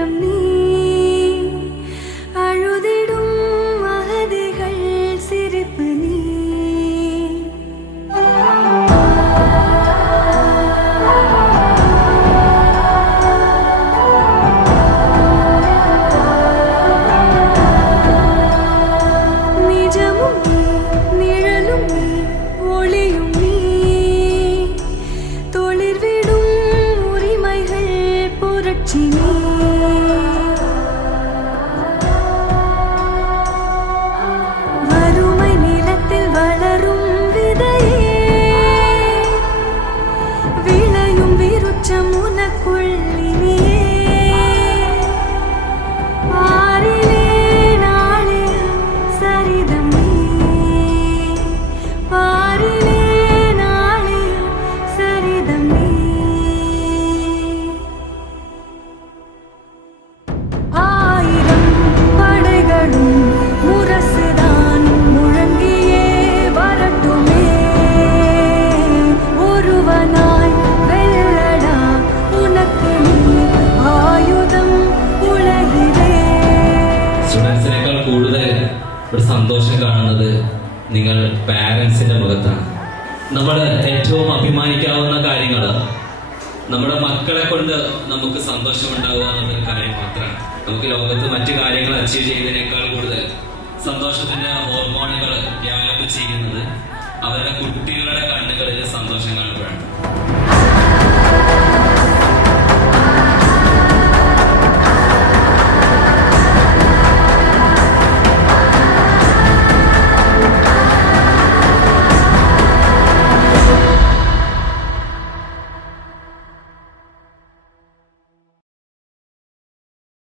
நேரம் நீ அழுதிடும் அகதிகள் சிரிப்பு நீ நிஜமும் நீ நிழலும் நீ ஒளியும் நீ தொழிற்விடும் உரிமைகள் புரட்சி நீ வறுமை நிலத்தில் வளரும் விதையே விளையும் விருட்சம் உனக்குள் இனியே பாரிலே நாளைய சரிதம் நீ பாரிலே நாளைய சரிதம் நீ ஆயிரம் படைகளும் முரசுதான் முழங்கியே வரட்டுமே ஒருவனாய் வெல்லடா உனக்கு நீ ആയുധം ഉലകിലേ. സ്റ്റുഡൻസിനേക്കാൾ കൂടുതൽ ഒരു സന്തോഷം കാണുന്നത് നിങ്ങൾ പാരൻസിന്റെ മുഖത്താണ്. നമ്മൾ ഏറ്റവും അഭിമാനിക്കാവുന്ന കാര്യങ്ങൾ നമ്മുടെ മക്കളെ കൊണ്ട് നമുക്ക് സന്തോഷമുണ്ടാവുക എന്നൊരു കാര്യം മാത്രമാണ്. നമുക്ക് ലോകത്ത് മറ്റു കാര്യങ്ങൾ അച്ചീവ് ചെയ്യുന്നതിനേക്കാൾ കൂടുതൽ സന്തോഷത്തിന്റെ ഹോർമോണുകൾ ഡെവലപ്പ് ചെയ്യുന്നത് അവരുടെ കുട്ടികളുടെ കണ്ണുകളിൽ സന്തോഷം കാണുമ്പോഴാണ്.